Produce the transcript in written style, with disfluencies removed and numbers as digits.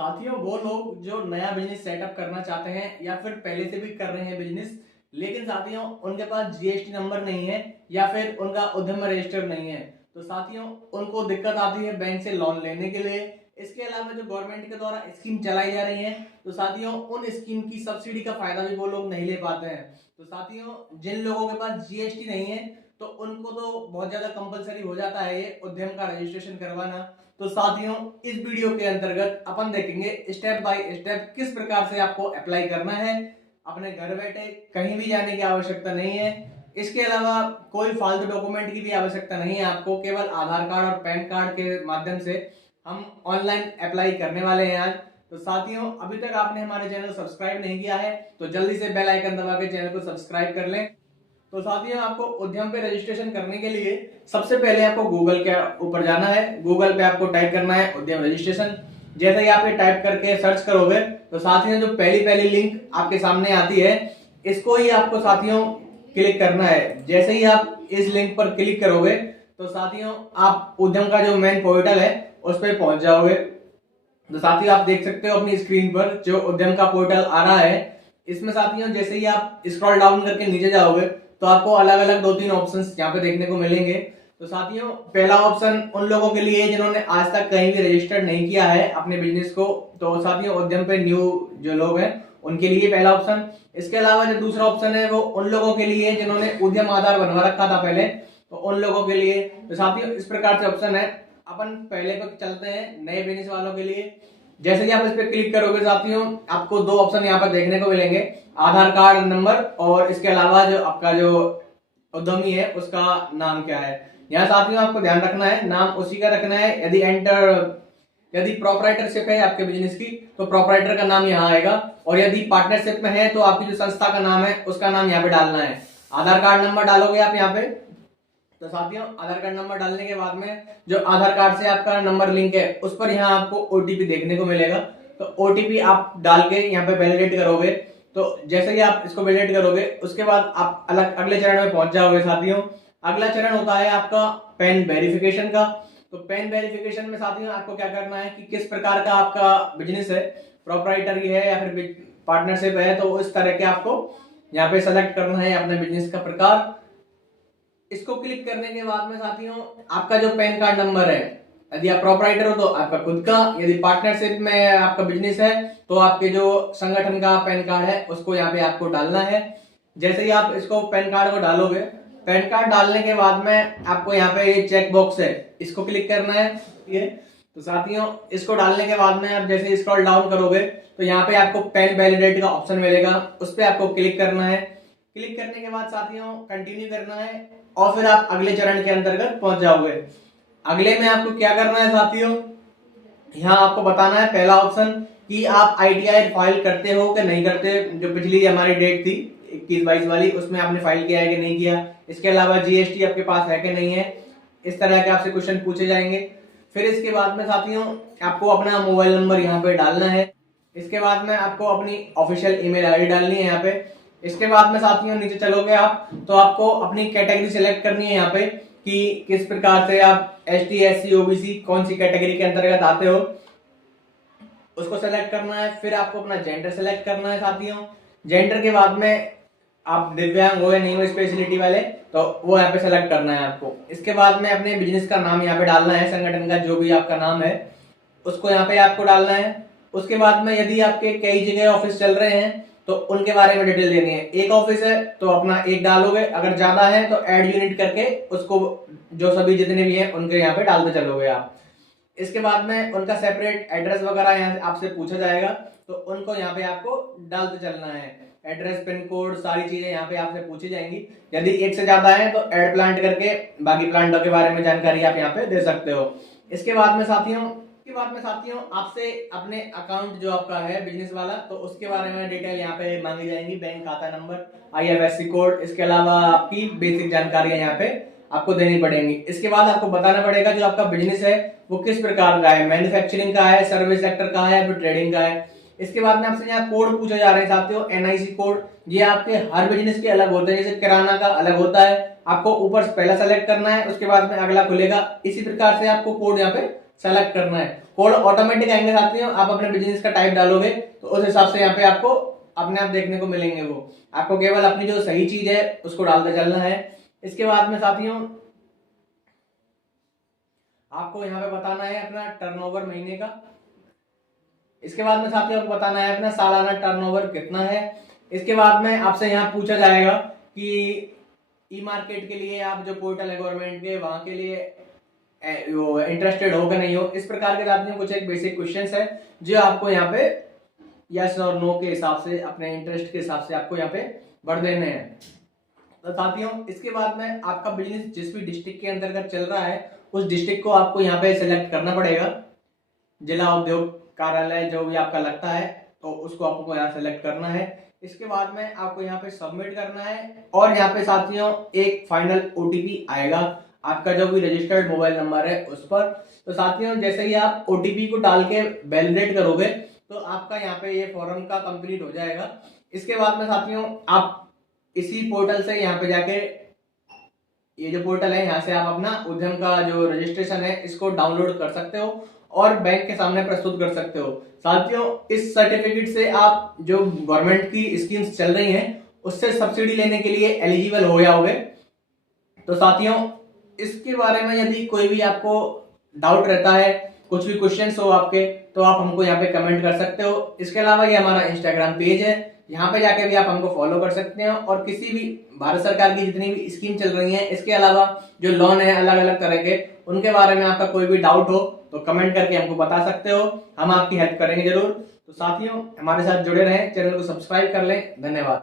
साथियों, वो लोग जो नया बिजनेस सेटअप करना चाहते हैं या फिर पहले से भी कर रहे हैं बिजनेस, लेकिन साथियों उनके पास जीएसटी नंबर नहीं है या फिर उनका उद्यम रजिस्टर नहीं है, तो साथियों उनको दिक्कत आती है बैंक से लोन लेने के लिए। इसके अलावा जो गवर्नमेंट के द्वारा स्कीम चलाई जा रही है, तो साथियों उन स्कीम की सब्सिडी का फायदा भी वो लोग नहीं ले पाते हैं। तो साथियों जिन लोगों के पास जीएसटी नहीं है, तो उनको तो बहुत ज्यादा कंपलसरी हो जाता है ये उद्यम का रजिस्ट्रेशन करवाना। तो साथियों इस वीडियो के अंतर्गत अपन देखेंगे स्टेप बाय स्टेप किस प्रकार से आपको अप्लाई करना है। अपने घर बैठे कहीं भी जाने की आवश्यकता नहीं है। इसके अलावा कोई फालतू डॉक्यूमेंट की भी आवश्यकता नहीं है आपको, केवल आधार कार्ड और पैन कार्ड के माध्यम से हम ऑनलाइन अप्लाई करने वाले हैं आज। तो साथियों अभी तक आपने हमारे चैनल सब्सक्राइब नहीं किया है तो जल्दी से बेल आइकन दबा के चैनल को सब्सक्राइब कर लें। तो साथियों आपको उद्यम पे रजिस्ट्रेशन करने के लिए सबसे पहले आपको गूगल के ऊपर जाना है। गूगल पे आपको टाइप करना है उद्यम रजिस्ट्रेशन। जैसे ही आप ये टाइप करके सर्च करोगे तो साथियों जो पहली लिंक आपके सामने आती है, इसको ही आपको साथियों क्लिक करना है। जैसे ही आप इस लिंक पर क्लिक करोगे तो साथियों आप उद्यम का जो मेन पोर्टल है उस पर पहुंच जाओगे। तो साथियों आप देख सकते हो अपनी स्क्रीन पर जो उद्यम का पोर्टल आ रहा है। इसमें साथियों जैसे ही आप स्क्रॉल डाउन करके नीचे जाओगे तो आपको अलग अलग 2-3 ऑप्शंस यहाँ पे देखने को मिलेंगे। तो साथियों पहला ऑप्शन उन लोगों के लिए जिन्होंने आज तक कहीं भी रजिस्टर्ड नहीं किया है अपने बिजनेस को, तो साथियों उद्यम पे न्यू जो लोग हैं उनके लिए पहला ऑप्शन। इसके अलावा जो दूसरा ऑप्शन है वो उन लोगों के लिए जिन्होंने उद्यम आधार बनवा रखा था पहले, तो उन लोगों के लिए। तो साथियों इस प्रकार से ऑप्शन है। अपन पहले पर चलते हैं नए बिजनेस वालों के लिए। जैसे कि आप इस पर क्लिक करोगे साथियों आपको 2 ऑप्शन यहाँ पर देखने को मिलेंगे, आधार कार्ड नंबर और इसके अलावा जो आपका जो उद्यमी है उसका नाम क्या है। यहाँ साथियों आपको ध्यान रखना है, नाम उसी का रखना है। यदि प्रोपराइटरशिप है आपके बिजनेस की तो प्रोपराइटर का नाम यहाँ आएगा, और यदि पार्टनरशिप में है तो आपकी जो संस्था का नाम है उसका नाम यहाँ पे डालना है। आधार कार्ड नंबर डालोगे आप यहाँ पे। तो साथियों आधार कार्ड नंबर डालने के बाद में जो आधार कार्ड से आपका नंबर लिंक है उस पर यहाँ आपको ओटीपी देखने को मिलेगा। तो ओटीपी आप डाल के यहाँ पे वैलिडेट करोगे। तो जैसे कि आप इसको वैलिडेट करोगे उसके बाद आप अगले चरण में पहुंच जाओगे। साथियों अगला चरण होता है आपका पैन वेरिफिकेशन का। तो पैन वेरिफिकेशन में साथियों आपको क्या करना है कि किस प्रकार का आपका बिजनेस है, प्रोपराइटरी है या फिर पार्टनरशिप है, तो इस तरह के आपको यहाँ पे सेलेक्ट करना है अपने बिजनेस का प्रकार। इसको क्लिक करने के बाद में साथियों आपका जो पैन कार्ड नंबर है, यदि आप प्रोपराइटर हो तो आपका खुद का, यदि पार्टनरशिप में आपका बिजनेस है तो आपके जो संगठन का पैन कार्ड है उसको यहाँ पे आपको डालना है। जैसे ही आप इसको पैन कार्ड को डालोगे, पैन कार्ड डालने के बाद में आपको यहाँ पे ये चेक बॉक्स है इसको क्लिक करना है। ये तो साथियों इसको डालने के बाद में आप जैसे स्क्रॉल डाउन करोगे तो यहाँ पे आपको पैन वैलिडेट का ऑप्शन मिलेगा, उस पर आपको क्लिक करना है। क्लिक करने के बाद साथियों कंटिन्यू करना है और फिर आप अगले चरण के अंतर्गत पहुंच जाओगे। अगले में आपको क्या करना है साथियों, यहाँ आपको बताना है पहला ऑप्शन कि आप आईटीआर फाइल करते हो कि नहीं करते। जो पिछली हमारी डेट थी 21-22 वाली उसमें आपने फाइल किया है कि नहीं किया। इसके अलावा जीएसटी आपके पास है कि नहीं है, इस तरह के आपसे क्वेश्चन पूछे जाएंगे। फिर इसके बाद में साथियों आपको अपना मोबाइल नंबर यहाँ पे डालना है। इसके बाद में आपको अपनी ऑफिशियल ईमेल आईडी डालनी है यहाँ पे। इसके बाद में साथियों नीचे चलोगे आप तो आपको अपनी कैटेगरी सिलेक्ट करनी है यहाँ पे कि किस प्रकार से आप एसटी एससी ओबीसी कौन सी कैटेगरी के अंतर्गत आते हो, उसको सेलेक्ट करना है। फिर आपको अपना जेंडर सेलेक्ट करना है साथियों। जेंडर के बाद में आप दिव्यांग हो या नहीं हो स्पेशलिटी वाले, तो वो यहाँ पे सेलेक्ट करना है आपको। इसके बाद में अपने बिजनेस का नाम यहाँ पे डालना है, संगठन का जो भी आपका नाम है उसको यहाँ पे आपको डालना है। उसके बाद में यदि आपके कई जगह ऑफिस चल रहे हैं तो उनके बारे में डिटेल देनी है। एक ऑफिस है तो अपना एक डालोगे, अगर ज्यादा है तो ऐड यूनिट करके उसको जो सभी जितने भी हैं उनके यहाँ पे डालते चलोगे आप। इसके बाद में उनका सेपरेट एड्रेस वगैरह यहाँ से आपसे पूछा जाएगा तो उनको यहाँ पे आपको डालते चलना है। एड्रेस पिन कोड सारी चीजें यहाँ पे आपसे पूछी जाएंगी। यदि एक से ज्यादा है तो ऐड प्लांट करके बाकी प्लांटों के बारे में जानकारी आप यहाँ पे दे सकते हो। इसके बाद में साथियों आपसे अपने अकाउंट जो आपका है बिजनेस वाला तो उसके बारे में डिटेल यहाँ पे मांगी जाएंगी, बैंक खाता नंबर, आईएफएससी कोड, इसके अलावा आपकी बेसिक जानकारियां यहाँ पे आपको देनी पड़ेंगी। इसके बाद आपको बताना पड़ेगा जो आपका बिजनेस है वो किस प्रकार का है, मैन्युफैक्चरिंग का है, सर्विस सेक्टर का है या फिर ट्रेडिंग का है। इसके बाद में आपसे यहाँ कोड पूछे जा रहे हैं साथियों, एनआईसी कोड। ये आपके हर बिजनेस के अलग होते हैं, जैसे किराना का अलग होता है, आपको ऊपर पहला सेलेक्ट करना है, उसके बाद में अगला खुलेगा। इसी प्रकार से आपको कोड यहाँ पे सेलेक्ट करना है। कोड ऑटोमेटिक आएंगे साथियों। आप अपने बिजनेस का टाइप डालोगे तो उस हिसाब से यहाँ पे आपको अपने आप देखने को मिलेंगे। वो आपको केवल अपनी जो सही चीज है उसको डालते चलना है। इसके बाद में साथियों आपको यहाँ पे बताना है अपना टर्नओवर महीने का। इसके बाद में साथियों आपको बताना है अपना सालाना टर्नओवर कितना है। इसके बाद में आपसे यहाँ पूछा जाएगा कि ई मार्केट के लिए आप जो पोर्टल है गवर्नमेंट के वहां के लिए इंटरेस्टेड हो कि नहीं हो। इस प्रकार के साथियों कुछ एक बेसिक क्वेश्चंस है जो आपको यहाँ पे यस और नो के हिसाब से अपने इंटरेस्ट के हिसाब से आपको यहाँ पे भर देने हैं। तो साथियों इसके बाद में आपका बिजनेस जिस भी डिस्ट्रिक्ट के अंतर्गत चल रहा है उस डिस्ट्रिक्ट को आपको यहाँ पे सिलेक्ट करना पड़ेगा। जिला उद्योग कार्यालय जो भी आपका लगता है तो उसको आपको यहाँ सेलेक्ट करना है। इसके बाद में आपको यहाँ पे सबमिट करना है और यहाँ पे साथियों एक फाइनल ओटीपी आएगा आपका जो भी रजिस्टर्ड मोबाइल नंबर है उस पर। तो साथियों जैसे ही आप ओटीपी को डाल के वैलिडेट करोगे तो आपका यहाँ पे ये फॉर्म का कंप्लीट हो जाएगा। इसके बाद में साथियों आप इसी पोर्टल से यहाँ पे जाके ये जो पोर्टल है यहाँ से आप अपना उद्यम का जो रजिस्ट्रेशन है इसको डाउनलोड कर सकते हो और बैंक के सामने प्रस्तुत कर सकते हो। साथियों इस सर्टिफिकेट से आप जो गवर्नमेंट की स्कीम्स चल रही हैं उससे सब्सिडी लेने के लिए एलिजिबल हो जाओगे। तो साथियों इसके बारे में यदि कोई भी आपको डाउट रहता है, कुछ भी क्वेश्चंस हो आपके, तो आप हमको यहाँ पे कमेंट कर सकते हो। इसके अलावा ये हमारा इंस्टाग्राम पेज है, यहाँ पे जाके भी आप हमको फॉलो कर सकते हैं और किसी भी भारत सरकार की जितनी भी स्कीम चल रही है इसके अलावा जो लोन है अलग अलग तरह के उनके बारे में आपका कोई भी डाउट हो तो कमेंट करके हमको बता सकते हो, हम आपकी हेल्प करेंगे जरूर। तो साथियों हमारे साथ जुड़े रहें, चैनल को सब्सक्राइब कर लें। धन्यवाद।